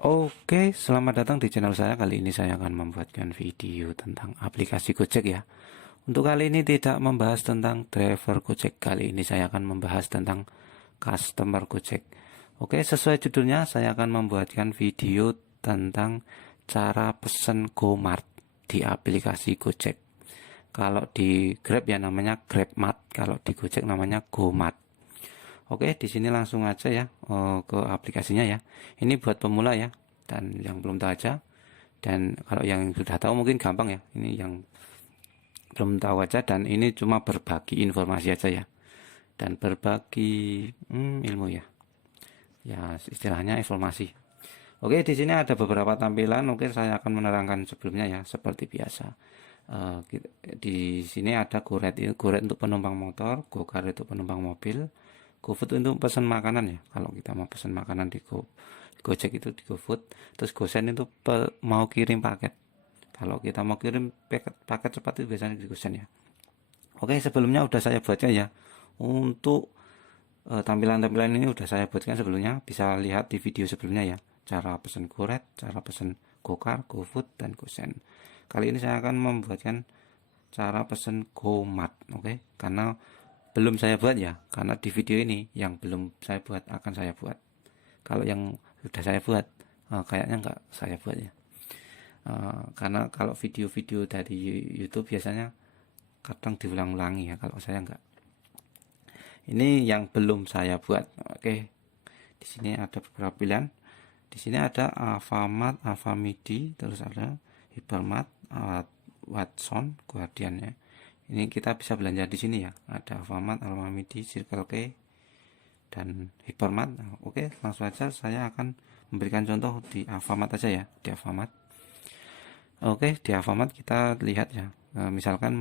Oke, selamat datang di channel saya. Kali ini saya akan membuatkan video tentang aplikasi Gojek ya. Untuk kali ini tidak membahas tentang driver Gojek. Kali ini saya akan membahas tentang customer Gojek. Oke, sesuai judulnya saya akan membuatkan video tentang cara pesen GoMart di aplikasi Gojek. Kalau di Grab ya namanya GrabMart, kalau di Gojek namanya GoMart. Oke, di sini langsung aja ya ke aplikasinya ya. Ini buat pemula ya, dan yang belum tahu aja. Dan kalau yang sudah tahu mungkin gampang ya. Ini yang belum tahu aja, dan ini cuma berbagi informasi aja ya. Dan berbagi ilmu ya. Ya istilahnya informasi. Oke, di sini ada beberapa tampilan. Oke, saya akan menerangkan sebelumnya ya, seperti biasa. Di sini ada GoRed, GoRed untuk penumpang motor, GoCar untuk penumpang mobil, GoFood untuk pesan makanan ya. Kalau kita mau pesan makanan di Gojek itu di GoFood, terus GoSend itu mau kirim paket. Kalau kita mau kirim paket cepat itu biasanya di GoSend ya. Oke, sebelumnya udah saya buatnya ya. Untuk tampilan-tampilan ini udah saya buatkan sebelumnya, bisa lihat di video sebelumnya ya. Cara pesan GoRed, cara pesan GoCar, GoFood, dan GoSend. Kali ini saya akan membuatkan cara pesan GoMart, oke? Karena belum saya buat ya, karena di video ini yang belum saya buat akan saya buat. Kalau yang sudah saya buat, kayaknya nggak saya buat ya. Karena kalau video-video dari YouTube biasanya kadang diulang-ulangi ya, kalau saya nggak. Ini yang belum saya buat, oke? Di sini ada beberapa pilihan. Di sini ada Alfamart, Alfamidi, terus ada Hypermart, Watson, Guardian ya. Ini kita bisa belanja di sini ya. Ada Alfamart, Alfamidi, Circle K, dan Hypermart. Nah, oke, langsung saja saya akan memberikan contoh di Alfamart aja ya. Di Alfamart. Oke, di Alfamart kita lihat ya. Misalkan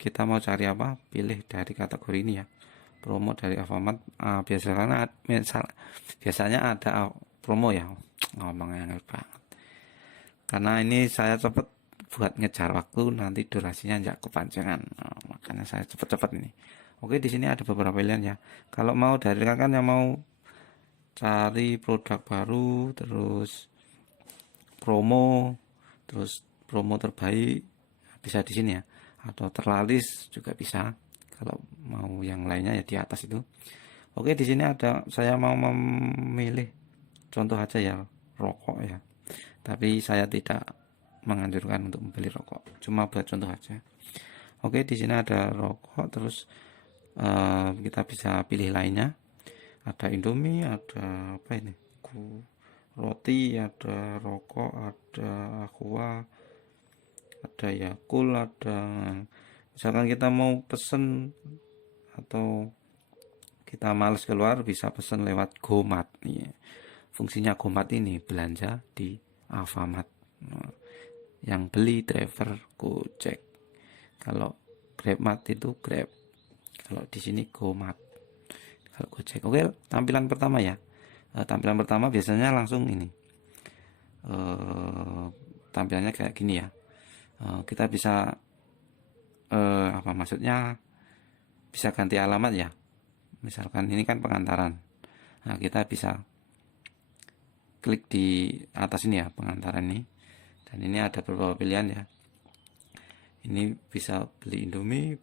kita mau cari apa, pilih dari kategori ini ya. Promo dari Alfamart. Biasanya ada promo ya. Ngomongnya banget. Karena ini saya cepet buat ngejar waktu, nanti durasinya nggak kepanjangan. Makanya saya cepet-cepet ini. Oke, di sini ada beberapa pilihan ya. Kalau mau dari rekan yang mau cari produk baru, terus promo, terus promo terbaik, bisa di sini ya. Atau terlaris juga bisa. Kalau mau yang lainnya ya di atas itu. Oke, di sini ada, saya mau memilih contoh aja ya, rokok ya. Tapi saya tidak menganjurkan untuk membeli rokok, cuma buat contoh aja. Oke, di sini ada rokok, terus kita bisa pilih lainnya. Ada Indomie, ada apa ini? Roti, ada rokok, ada Aqua, ada Yakult, ada, misalkan kita mau pesen atau kita males keluar, bisa pesen lewat GoMart. Iya. Fungsinya GoMart ini belanja di Alfamart. Yang beli driver Gojek. Kalau GrabMart itu Grab. Kalau di sini GoMart. Kalau Gojek. Oke, tampilan pertama ya. Tampilan pertama biasanya langsung ini. Tampilannya kayak gini ya. Kita bisa apa maksudnya? Bisa ganti alamat ya. Misalkan ini kan pengantaran. Nah, kita bisa klik di atas ini ya, pengantaran ini. Dan ini ada beberapa pilihan ya. Ini bisa beli Indomie,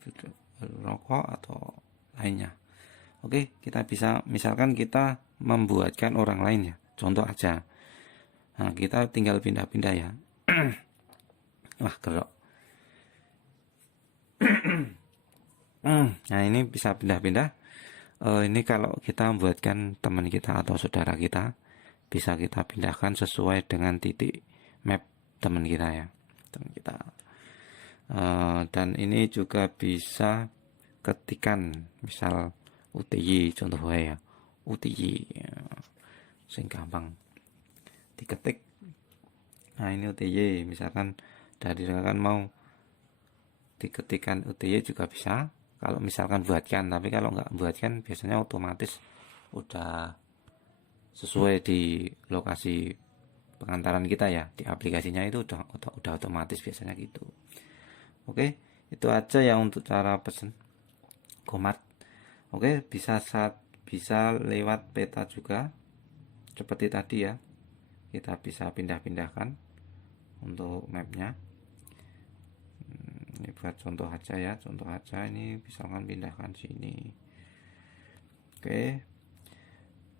rokok, atau lainnya. Oke, kita bisa, misalkan kita membuatkan orang lain ya. Contoh aja. Nah, kita tinggal pindah-pindah ya. Wah, gerok. Nah, ini bisa pindah-pindah. Ini kalau kita membuatkan teman kita atau saudara kita, bisa kita pindahkan sesuai dengan titik map teman kita ya, teman kita. Dan ini juga bisa ketikan, misal UTY contoh ya, UTY ya, sing gampang diketik. Nah, ini UTY, misalkan dari rekan mau diketikan UTY juga bisa. Kalau misalkan buatkan, tapi kalau nggak buatkan biasanya otomatis udah sesuai di lokasi pengantaran kita ya, di aplikasinya itu udah otomatis biasanya gitu. Oke, itu aja ya untuk cara pesen GoMart. Oke, bisa lewat peta juga seperti tadi ya. kita bisa pindah-pindahkan untuk mapnya. Ini buat contoh aja ya, contoh aja, ini misalkan pindahkan sini. Oke,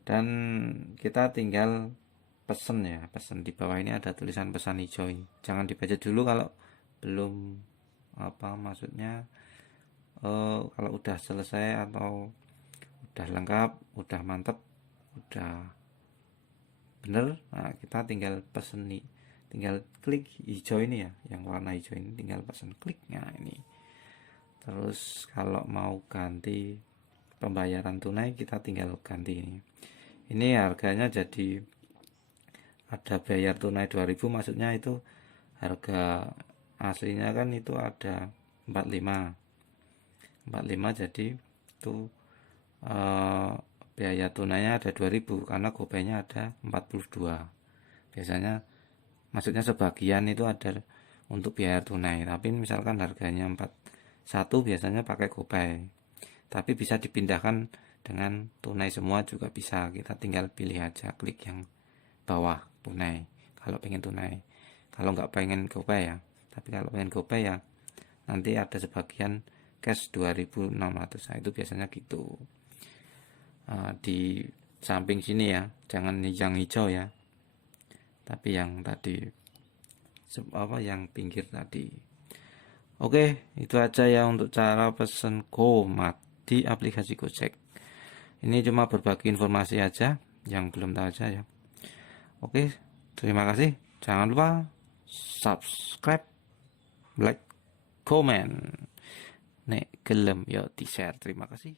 dan kita tinggal pesen ya, pesen. Di bawah ini ada tulisan pesan hijau ini, jangan dibaca dulu kalau belum maksudnya kalau udah selesai atau udah lengkap, udah mantep, udah bener, nah kita tinggal pesen nih, tinggal klik hijau ini ya, yang warna hijau ini tinggal pesen, klik. Nah ini terus kalau mau ganti pembayaran tunai kita tinggal ganti ini harganya jadi ada bayar tunai 2000, maksudnya itu harga aslinya kan itu ada 45, jadi itu biaya tunainya ada 2000 karena gopaynya ada 42. Biasanya maksudnya sebagian itu ada untuk biaya tunai, tapi misalkan harganya 41 biasanya pakai gopay, tapi bisa dipindahkan dengan tunai semua juga bisa. Kita tinggal pilih aja, klik yang bawah tunai kalau pengen tunai, kalau nggak pengen gopay ya. Tapi kalau pengen gopay ya nanti ada sebagian cash 2600. Nah itu biasanya gitu. Di samping sini ya, jangan yang hijau ya, tapi yang tadi yang pinggir tadi. Oke, itu aja ya untuk cara pesen GoMart di aplikasi Gojek. Ini cuma berbagi informasi aja, yang belum tahu aja ya. Oke, terima kasih. Jangan lupa subscribe, like, comment. Nek gelem yo di share. Terima kasih.